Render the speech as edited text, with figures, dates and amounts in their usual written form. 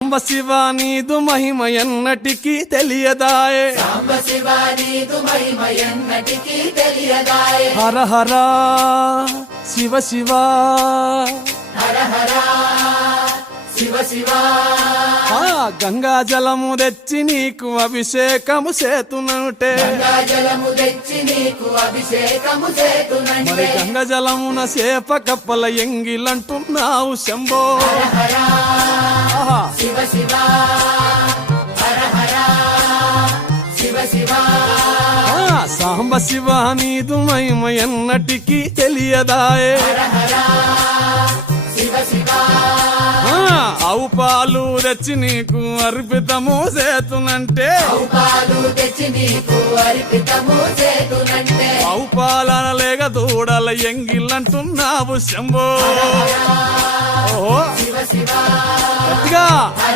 సాంబ శివ నీదు మహిమ ఎన్నటికీ తెలియదాయే, సాంబ శివ నీదు మహిమ ఎన్నటికీ తెలియదాయే. హర హర శివ శివ, హర హర శివ శివ. గంగా జలము తెచ్చి నీకు అభిషేకము చేతునంటే, గంగా జలము తెచ్చి నీకు అభిషేకము చేతునంటే. మరి గంగా జలమున సేప కప్పల ఎంగిలంటున్నావు శంభో. హర హర ఆహా. శివ శివ, హర హర శివ శివ. సాంబ శివ నీదు మహిమ ఎన్నటికీ తెలియదాయే, హర హర శివ శివ. ఆవు పాలు తెచ్చి నీకు అర్పితము చేతునంటే, ఆవు పాలు తెచ్చి నీకు అర్పితము చేతునంటే. ఆవు పాలన లేక దూడల ఎంగిలంటున్నావు శంభో. ఓహో శివ శివ గట్టిగా